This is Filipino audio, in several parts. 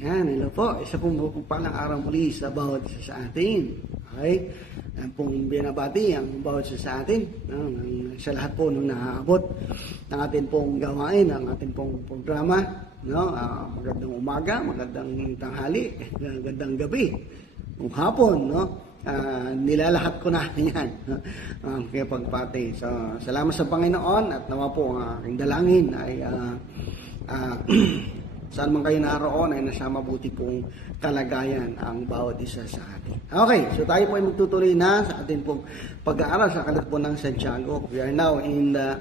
Yan, hello po. Isa pong palang araw muli sa bawat isa sa atin. Okay? Yan pong binabati ang bawat isa sa atin. Sa lahat po nung naaabot ng atin pong gawain, ang ating pong programa. Magandang umaga, magandang tanghali, magandang gabi, hapon, nilalahat ko na yan. Kaya pagpati. So, salamat sa Panginoon at nawa po ang aking dalangin ay saan man kayo naroon ay nasa mabuti pong kalagayan ang bawat isa sa atin. Okay, so tayo po ay magtutuloy na sa ating pong pag-aaral sa aklat po ng Santiago. We are now in the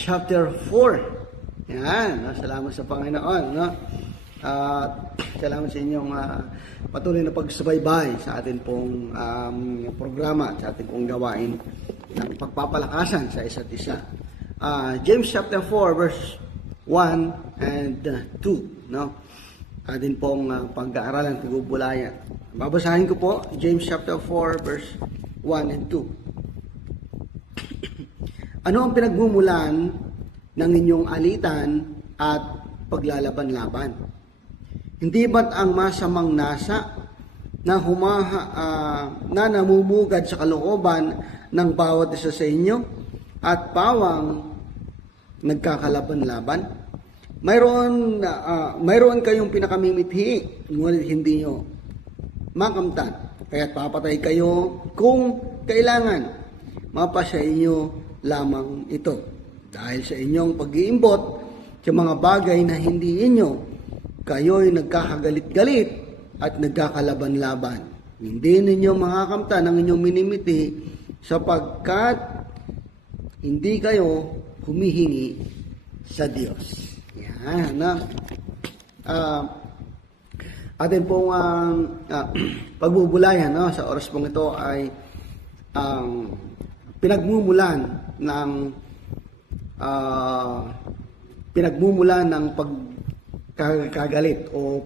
chapter 4. Yan, salamat sa Panginoon. Salamat sa inyong patuloy na pagsubaybay sa ating pong programa, sa ating pong gawain ng pagpapalakasan sa isa't isa. James chapter 4 verse 1 and 2, atin pong pag-aaralan, pagbubulayan. Babasahin ko po, James chapter 4, verse 1 and 2. Ano ang pinagmumulan ng inyong alitan at paglalaban-laban? Hindi ba't ang masamang nasa na na namumugad sa kalooban ng bawat isa sa inyo at pawang nagkakalaban-laban? Mayroon kayong pinakamimithi, ngunit hindi nyo makamtan. Kaya't papatay kayo kung kailangan. Mapasya inyo lamang ito. Dahil sa inyong pag-iimbot sa mga bagay na hindi inyo, kayo'y nagkakagalit-galit at nagkakalaban-laban. Hindi ninyo makakamtan ang inyong minimithi sapagkat hindi kayo humihingi sa Diyos. Yan, atin pong pagbubulayan sa oras pong ito ay pinagmumulan ng pagkagalit o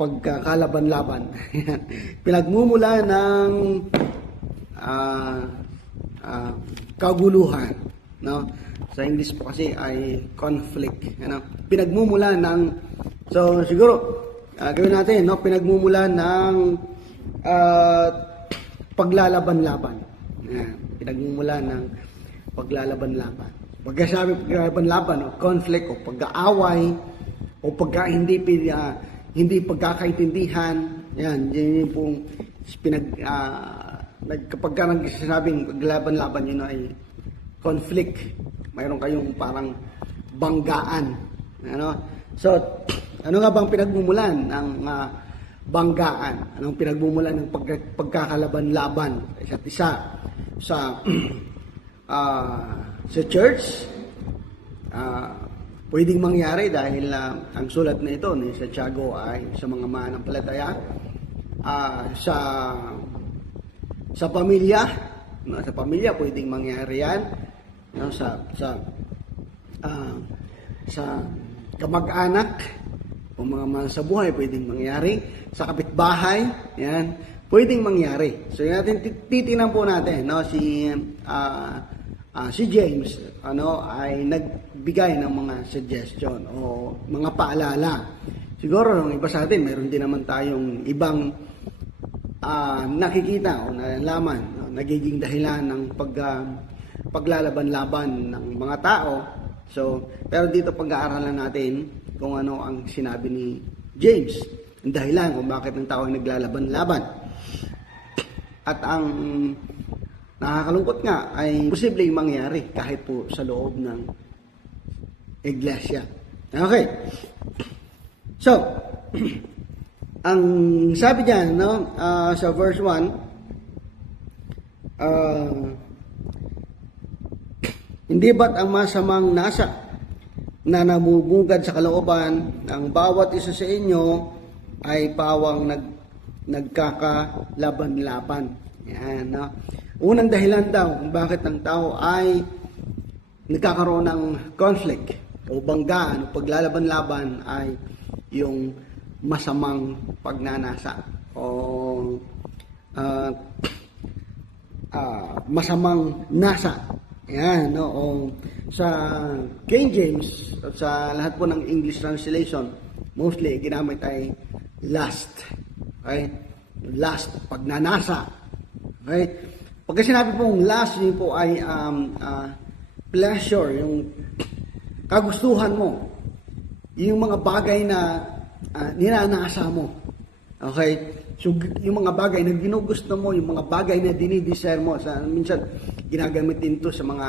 pagkakalaban-laban. Pinagmumulan ng kaguluhan, Sa English po kasi ay conflict, pinagmumulan ng, so siguro gawin natin, pinagmumulan ng paglalaban-laban. Pinagmumulan ng paglalaban-laban. Pagkasabi paglalaban-laban o conflict o pag-aaway o hindi pagkakaintindihan, yan yung pong kapag ka nagsasabing paglalaban-laban, yun ay conflict. Mayroon kayong parang banggaan. So, ano nga bang pinagmumulan ng banggaan? Anong pinagmumulan ng pagkakalaban-laban sa isa't isa? Sa church, pwedeng mangyari dahil ang sulat na ito ni Santiago ay sa mga mananampalataya. Sa pamilya, sa pamilya pwedeng mangyari yan. Sa kamag-anak o mga mahal sa buhay pwedeng mangyari. Sa kapitbahay, yan, pwedeng mangyari. So natin titingnan po natin, si James ay nagbigay ng mga suggestion o mga paalala. Siguro ng iba sa atin, mayroon din naman tayong ibang nakikita o nalalaman, nagiging dahilan ng paglalaban-laban ng mga tao. So, pero dito pag-aaralan natin kung ano ang sinabi ni James, ang dahilan kung bakit ng tao ay naglalaban-laban. At ang nakakalungkot nga ay posibleng mangyari kahit po sa loob ng iglesia. Okay. So, ang sabi diyan, sa verse 1, hindi ba't ang masamang nasa na namumugad sa kalooban ng bawat isa sa inyo ay pawang nagkakalaban-laban? Yan, Unang dahilan daw kung bakit ng tao ay nagkakaroon ng conflict o banggaan o paglalaban-laban ay yung masamang pagnanasa o masamang nasa. Yan, o sa King James at sa lahat po ng English translation mostly ginamit ay lust. Okay? Lust, pagnanasa. Okay? Pagka sinabi pong lust, yun po ay pleasure, yung kagustuhan mo, yung mga bagay na ninanasa mo. Okay? So, yung mga bagay na ginugusto mo, yung mga bagay na dinidesire mo, minsan ginagamit din to sa mga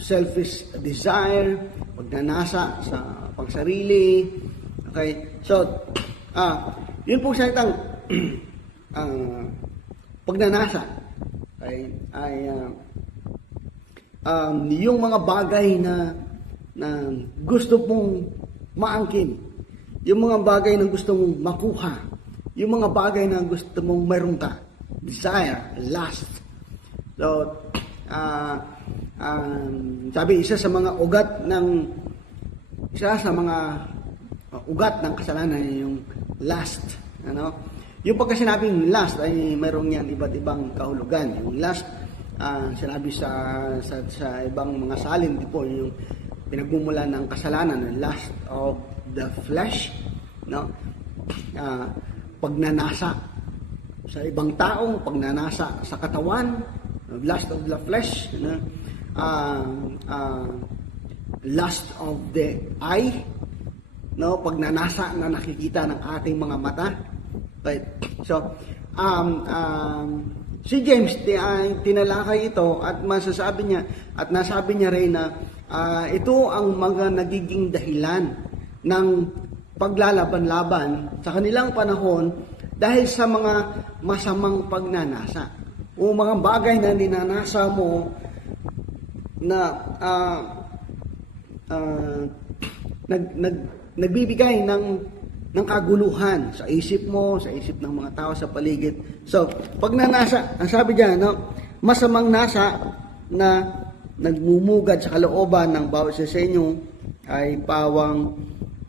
selfish desire, pagnanasa sa pangsarili. Okay? So, yun po salitang pagnanasa ay yung mga bagay na gusto mong maangkin, yung mga bagay na gusto mong makuha, yung mga bagay na gusto mong mayroon ka, desire, lust. So, sabi, isa sa mga ugat ng kasalanan ay yung lust. Ano? Yung pagka sinabing lust ay mayroong yan iba't ibang kahulugan. Yung lust, sinabi sa ibang mga salin, di po, yung pinagmumula ng kasalanan, yung lust of the flesh, no? Pagnanasa sa ibang tao, pagnanasa sa katawan, lust of the flesh, no? Lust of the eye, no? Pagnanasa na nakikita ng ating mga mata. Right. So, si James tinalakay ito at masasabi niya at nasabi niya rin na ito ang mga nagiging dahilan ng paglalaban-laban sa kanilang panahon dahil sa mga masamang pagnanasa o mga bagay na ninanasa mo na nagbibigay ng kaguluhan sa isip mo, sa isip ng mga tao sa paligid. So, pagnanasa, ang sabi diyan, no, masamang nasa na nagmumugad sa kalooban ng bawat isa sa inyo ay pawang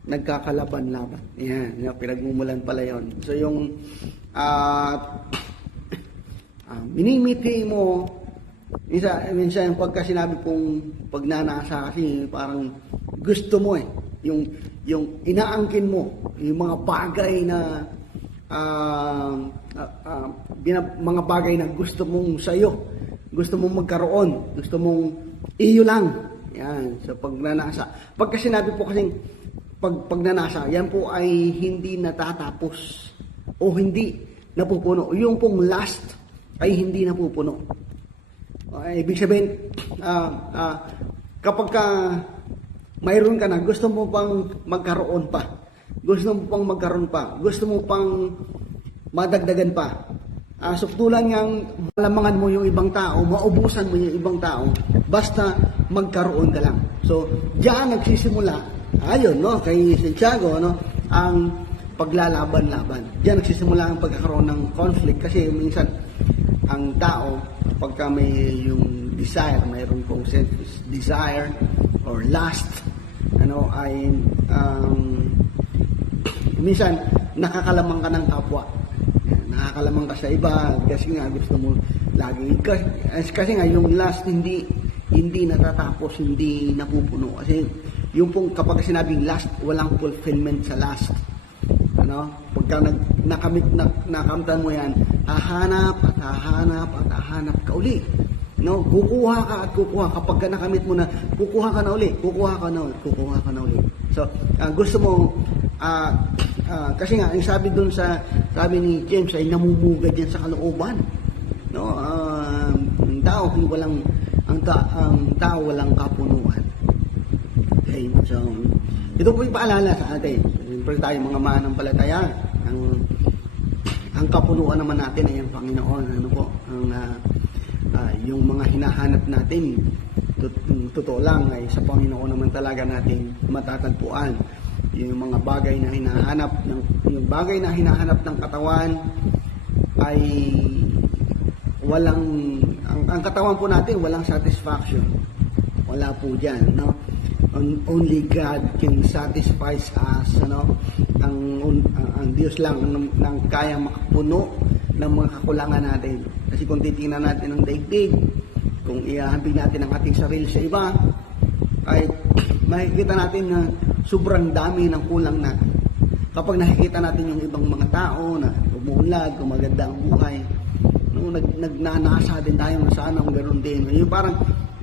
nagkakalaban-laban. Yan, pinagmumulan pala yon. So, yung minimiti mo, minsan pagka sinabi pong pagnanasa kasi parang gusto mo yung inaangkin mo, yung mga bagay na mga bagay na gusto mong sa'yo, gusto mong magkaroon, gusto mong iyo lang. Yan, so pagnanasa. Pagka sinabi po kasing pagnanasa, yan po ay hindi natatapos o hindi napupuno. Yung pong lust ay hindi napupuno. Ibig sabihin, kapag mayroon ka na, gusto mo pang magkaroon pa. Gusto mo pang magkaroon pa. Gusto mo pang madagdagan pa. Suktulan niyang malamangan mo yung ibang tao, maubusan mo yung ibang tao, basta magkaroon ka lang. So, diyan nagsisimula, ayon, no, kay Santiago, no, ang paglalaban-laban. Diyan nagsisimula ang pagkakaroon ng conflict kasi minsan ang tao, pagka may yung desire, mayroon pong selfish desire or lust, ay minsan nakakalamang ka ng kapwa, nakakalamang ka sa iba kasi nga gusto mo lagi kasi nga yung lust hindi natatapos, hindi napupuno kasi yung pong kapag sinabing lust, walang fulfillment sa lust. Pagka nakamtan mo yan, hahanap ka uli. Kukuha ka at kukuha. Kapag nakamit mo na, kukuha ka na uli. So, gusto mo, kasi nga, yung sabi ni James ay namumugad yan sa kalooban. Ang tao walang kapunuan. Okay, so, ito po yung paalala sa atin. Siyempre tayo mga mananampalataya. Ang kapunuan naman natin ay ang Panginoon. Yung mga hinahanap natin, totoo lang ay sa Panginoon naman talaga natin matatagpuan. Yung mga bagay na hinahanap ng katawan ay ang katawan po natin walang satisfaction. Wala po diyan, no? Only God can satisfy us, ang Diyos lang ang kayang makapuno ng mga kakulangan natin. Kasi kung titingnan natin ang daigdig, kung ihahambing natin ang ating sarili sa iba, ay makikita natin na sobrang dami ng kulang natin. Kapag nakikita natin yung ibang mga tao na umuunlad, gumaganda ang buhay, no, nagnanasa din tayo na sana kung ganoon din. Yung parang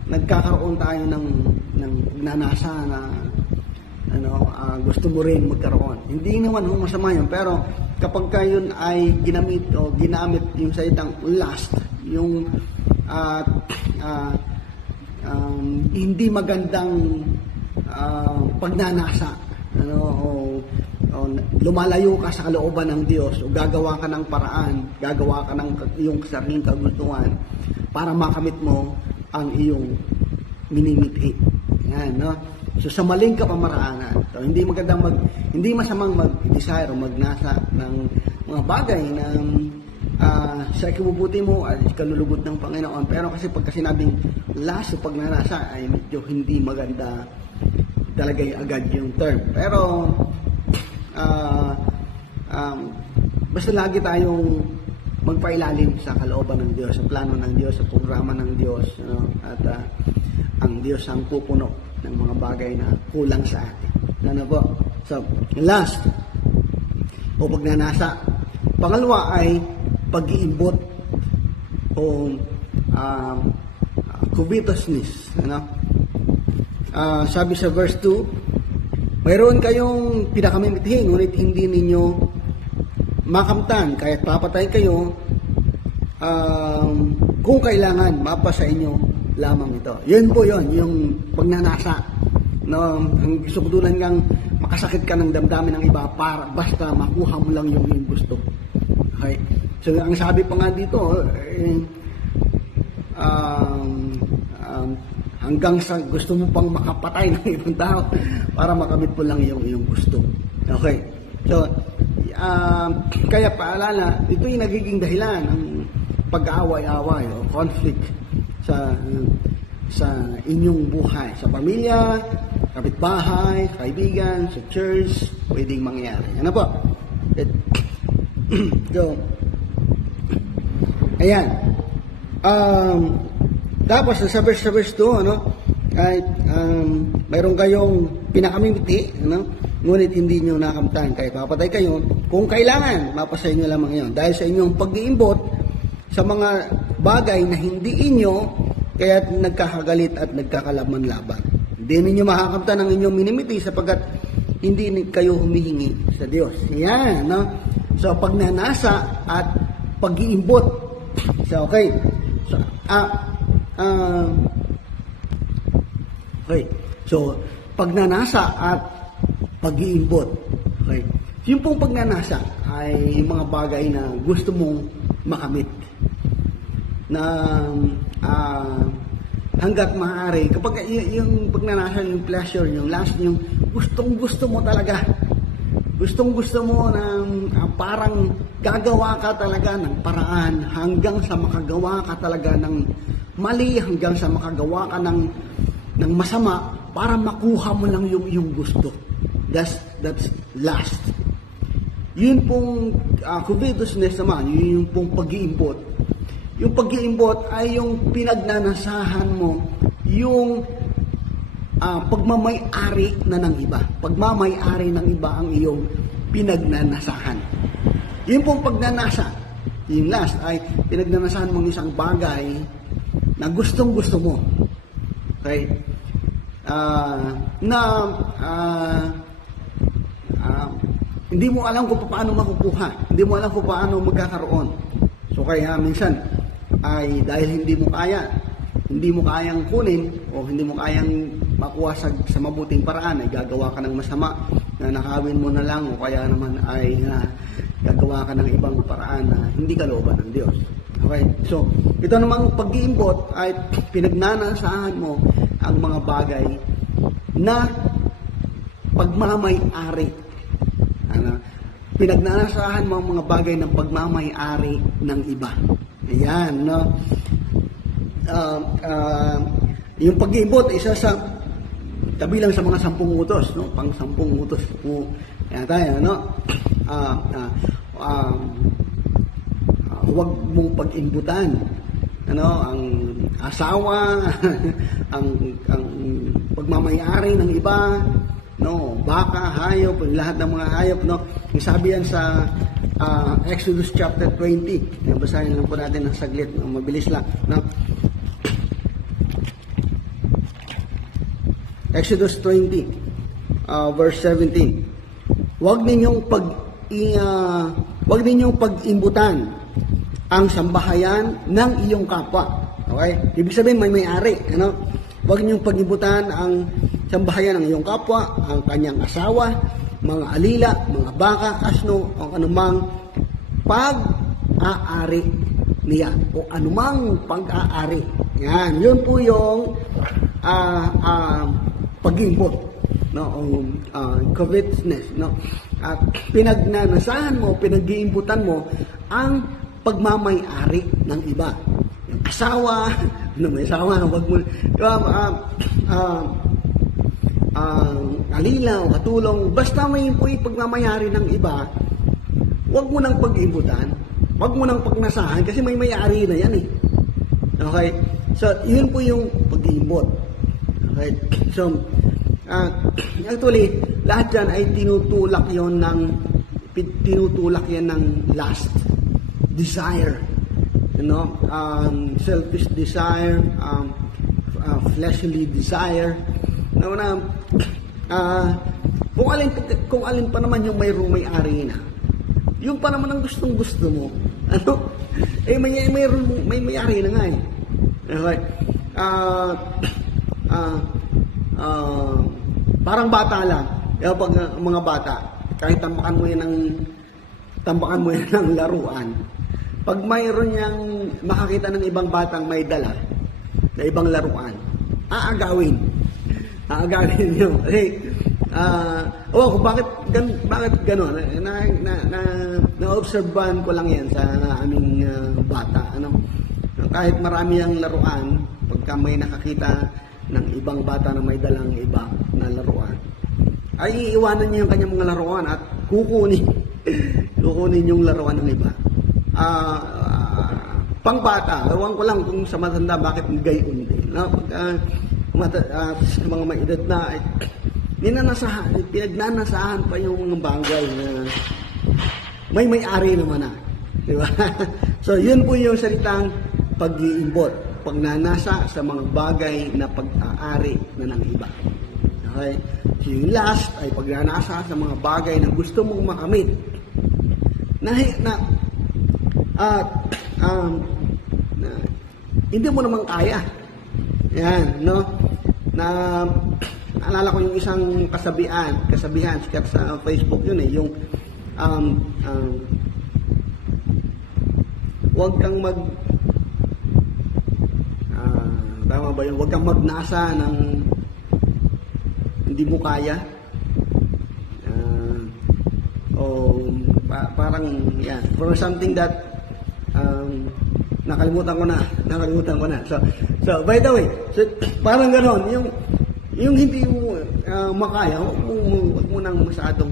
nagkakaroon tayo ng nagnanasa na gusto mo rin magkaroon. Hindi naman masama yun, pero kapag kayo ay ginamit yung salitang lust, yung hindi magandang pagnanasa, lumalayo ka sa kalooban ng Diyos o gagawa ka ng paraan, gagawa ka ng iyong sariling kagustuhan para makamit mo ang iyong minimithi. Yan, no? So sa maling kapamaraanan, so, hindi masamang mag-desire o magnasa ng mga bagay na sa ikabubuti mo at kalulugod ng Panginoon. Pero kasi pagka sinabing last o pagnanasa ay medyo hindi maganda talaga agad yung term. Pero basta lagi tayong magpailalim sa kalooban ng Diyos, sa plano ng Diyos, sa programa ng Diyos, at ang Diyos ang pupuno ng mga bagay na kulang sa atin. Ano po? So, last o pagnanasa. Pangalawa ay pag-iimbot o covetousness. Sabi sa verse 2, mayroon kayong pinakamimithi, ngunit hindi ninyo makamtan, kahit papatay kayo, kung kailangan, mapa sa inyo lamang ito. Yun po yun, yung pagnanasa. No, ang gusto ko dulan kang makasakit ka ng damdamin ng iba para basta makuha mo lang yung gusto. Okay? So, ang sabi pa nga dito, hanggang sa gusto mo pang makapatay ng ibang tao para makamit mo lang yung iyong gusto. Okay? So, kaya paalala, ito yung nagiging dahilan ng pag-aaway-away o conflict sa inyong buhay, sa pamilya, kapitbahay, kaibigan, sa church, pwedeng mangyari. Ano po? So, ayan. Tapos sa verse 2, ay mayroon kayong pinakamimithi, ngunit hindi nyo nakamtan, kahit mapatay kayo, kung kailangan, mapasay nyo lamang yun. Dahil sa inyong pag-iimbot sa mga bagay na hindi inyo, kaya nagkakagalit at nagkakalaman-laban. Hindi ninyo makakamtan ang inyong minimithi sapagkat hindi kayo humihingi sa Diyos. Yan, no? So, pagnanasa at pag-iimbot. So, okay. So, okay. So, pagnanasa at pag-iimbot. Okay. Yung pong pagnanasa ay mga bagay na gusto mong makamit. Na hanggat maaari, kapag yung pagnanasa, yung pleasure, yung last, yung gustong-gusto mo talaga. Gustong-gusto mo na parang gagawa ka talaga ng paraan hanggang sa makagawa ka talaga ng mali, hanggang sa makagawa ka ng masama para makuha mo lang yung gusto. That's last. Yun pong covetousness naman, yun yung pong pag-iimbot. Yung pag-iimbot ay yung pinagnanasahan mo, yung pagmamay-ari na ng iba. Pagmamay-ari ng iba ang iyong pinagnanasahan. Yung pong pagnanasa, yung last ay pinagnanasahan mong isang bagay na gustong-gusto mo. Okay? Hindi mo alam kung paano makukuha. Hindi mo alam kung paano magkakaroon. So kaya minsan ay dahil hindi mo kayang kunin o hindi mo kayang makuha sa mabuting paraan, ay gagawa ka ng masama na nakawin mo na lang o kaya naman ay gagawa ka ng ibang paraan na hindi kalooban ng Diyos. Okay? So, ito namang pag-iimbot ay pinagnanasahan mo ang mga bagay na pagmamay-ari. Pinagnanasahan mo ang mga bagay ng pagmamay-ari ng iba. Ayan, no? Yung pag-iimbot, isa sa kabilang sa mga 10 utos, no? Pang 10 utos po. Yan tayo, no? Huwag mong pag-imbutan, ang asawa, ang pagmamayari ng iba, no, baka, hayop, lahat ng mga hayop, no. Yung sabi yan sa Exodus chapter 20. Basahin lang po natin ng saglit, no? Mabilis lang, no. Exodus 20, verse 17. Huwag ninyong pag-imbutan ang sambahayan ng iyong kapwa. Okay? Ibig sabihin may-ari, ano? Huwag ninyong pag-imbutan ang sambahayan ng iyong kapwa, ang kanyang asawa, mga alila, mga baka, asno, o anumang pag-aari niya, o anumang pag-aari. Yan, yun po yung pag-imbot, no, covetousness, no. At pinagnanasahan mo, pinag-iimbutan mo ang pagmamay-ari ng iba. Yung asawa, may asawa, wag mo, alila o katulong, basta may pagmamayari ng iba, wag mo nang pag-iimbutan, wag mo nang pagnasahan, kasi may-ari na yan eh. Okay? So, yun po yung pag-iimbot. Okay? So, actually, lahat yan ay tinutulak yan ng lust, desire, you know, selfish desire, fleshly desire, na kung alin pa naman yung may-ari na, yung pa naman ang gustong-gusto mo, ano, may-ari na nga eh. Okay? Parang bata lang. Kaya pag mga bata, kahit tambakan mo yan ng laruan, pag mayroon niyang makakita ng ibang batang may dala na ibang laruan, aagawin niyo. Hey, bakit gano'n? Na-obserbahan ko lang yan sa aming bata. Ano? Kahit marami ang laruan, pagka may nakakita ng ibang bata na may dalang iba na laruan, ay iiwanan niya yung kanyang mga laruan at kukunin yung laruan ng iba. Pang bata, laruan ko lang kung sa matanda bakit gayon din. No? Sa mga may edad na, pinagnanasahan pa yung mga bagay na may-ari naman na. Di ba? So, yun po yung salitang pag-iimbot, pagnanasa sa mga bagay na pag-aari na ng iba. Okay? So, yung last ay pagnanasa sa mga bagay na gusto mong makamit. Hindi mo naman kaya. Yan, no? Naalala ko yung isang kasabihan, sikat sa Facebook yun eh, yung huwag kang tama ba yun? Huwag kang magnasa ng hindi mo kaya. Parang, yan. For something that nakalimutan ko na. So by the way, so, parang gano'n, yung hindi mo makaya, huwag mo nang masyadong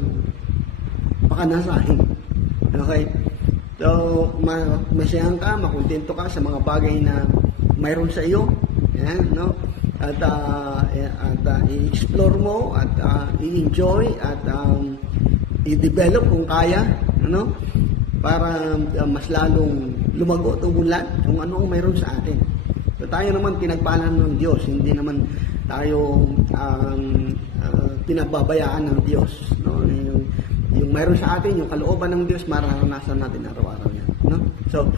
pakanasahin. Okay? So, masiyahan ka, makontento ka sa mga bagay na mayroon sa iyo. Yan, no? At i-explore mo at i-enjoy at i-develop kung kaya, ano? Para mas lalong lumago at umunlad kung ano ang mayroon sa atin. So, tayo naman pinagpalahan ng Diyos, hindi naman tayo pinababayaan ng Diyos, no? Yung mayroon sa atin, yung kalooban ng Diyos, mararanasan natin araw-araw yan, no? So,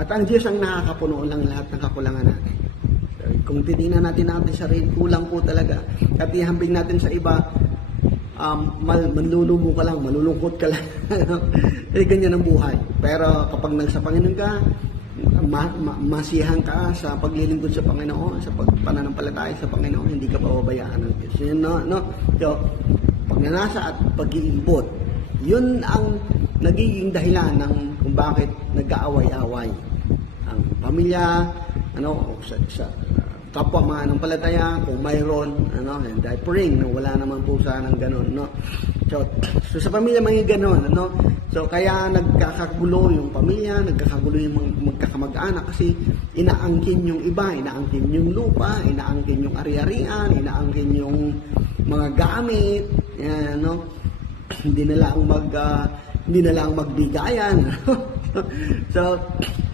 at ang Diyos ang nakakapuno lang lahat ng kakulangan natin. So, kung titingnan natin sarili, kulang po talaga. At ihambing natin sa iba, manlulumo ka lang, malulungkot ka lang. Ganyan ang buhay. Pero kapag nagsa Panginoon ka, masiyahan ka sa paglilingkod sa Panginoon, sa pananampalataya sa Panginoon, hindi ka pababayaan ng Diyos. Yun, no? So, pagnanasa at pag-iimbot, yun ang nagiging dahilan ng kung bakit nag-aaway-away ang pamilya, sa kapwa mga nanampalataya, kung mayroon, and diapering, no? Wala naman po sanang ganun, no? So sa pamilya may ganon, ano? So kaya nagkakagulo yung pamilya, nagkakagulo yung magkakamag-anak kasi inaangkin yung iba, inaangkin yung lupa, inaangkin yung ari-arian, inaangkin yung mga gamit, yan, no? Hindi na lang magbigayan. So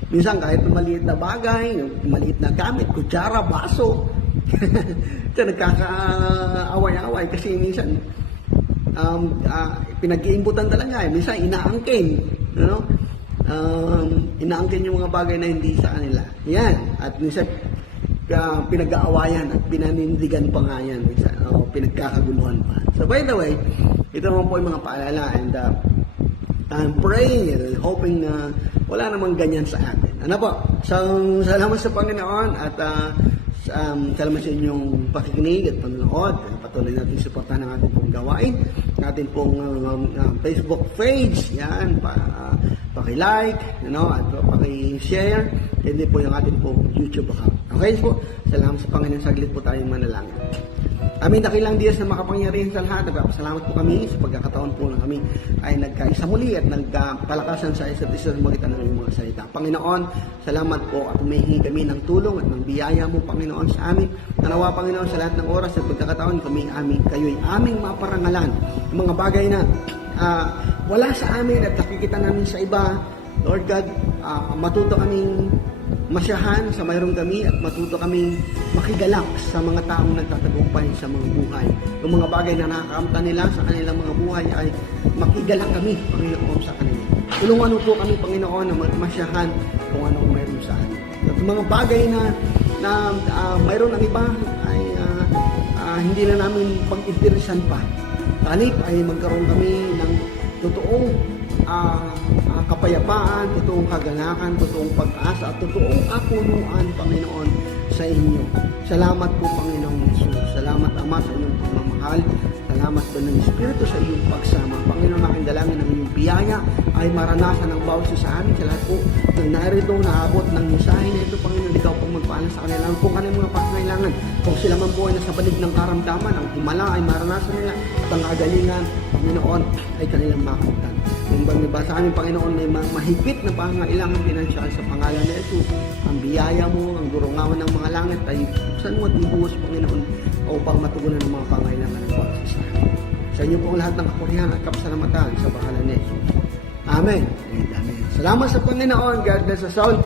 minsan kahit maliit na bagay, maliit na gamit, kutsara, baso, so nagkakaaway-away kasi minsan pinag-iimputan talaga minsan inaangkin, ano? Inaangkin yung mga bagay na hindi sa kanila. Yan, at minsan pinag-aawayan at pinanindigan pa nga yan minsan, pinagkakaguluhan pa. So by the way, ito naman po yung mga paalala, and I'm praying and hoping na wala namang ganyan sa atin. Ano po? So salamat sa Panginoon at salamat sa inyong pakikinig at panonood. Patuloy natin suportahan ang ating pong gawain, ating pong Facebook page, yan, paki-like, at paki-share, hindi po yung ating pong YouTube account. Okay po, salamat sa Panginoon. Saglit po tayong manalangin. Aming dakilang Diyos na makapangyarihan sa lahat, nagpapasalamat po kami sa pagkakataon po na kami ay nagkaisa muli at nagpalakasan sa isa't isa sa magitan ng iyong mga salita. Panginoon, salamat po at humihingi kami ng tulong at ng biyaya mo, Panginoon, sa amin. Nanawa, Panginoon, sa lahat ng oras at pagkakataon kayo'y aming maparangalan. Ang mga bagay na wala sa amin at nakikita namin sa iba, Lord God, matuto kaming masyahan sa mayroong kami at matuto kaming makigalak sa mga taong nagtatagumpay sa mga buhay. Yung mga bagay na nakakamta nila sa kanilang mga buhay ay makigalak kami, Panginoon, sa kanila. Tulungan mo po kami, Panginoon, na masyahan kung anong mayroon sa atin. At mga bagay na mayroon ang iba ay hindi na namin pag-interesan pa. Tanip ay magkaroon kami ng totoong kapayapaan, totoong kaganakan, totoong pag-asa, at totoong kapunuan, Panginoon, sa inyo. Salamat po, Panginoong Jesus. Salamat, Ama, sa inyong pagmamahal. Salamat po ng Espiritu sa iyong pagsama. Panginoon, aking dalangin ng iyong biyaya ay maranasan ng bawat isa sa amin. Sa lahat po ng narito, naabot ng mensahe na ito, Panginoon, ikaw po magpaalam sa kanila. Kung kanilang mga pangangailangan, kung sila man po ay nasa balig ng karamdaman, ang himala ay maranasan nila at ang kagalingan, Panginoon, ay kanilang makamtan. Kung ba sa amin, Panginoon, may mahigpit na pangangailangan pinansyal sa pangalan ni Jesus, ang biyaya mo, ang durungawan ng mga langit ay buksan mo at ibuhos, Panginoon, upang matugunan ng mga pangangailangan ng bawat isa. Sa inyo po ang lahat ng kapurihan at kapasalamatan sa pangalan ni Jesus. Amen. Amen. Salamat sa Panginoon. God bless us all.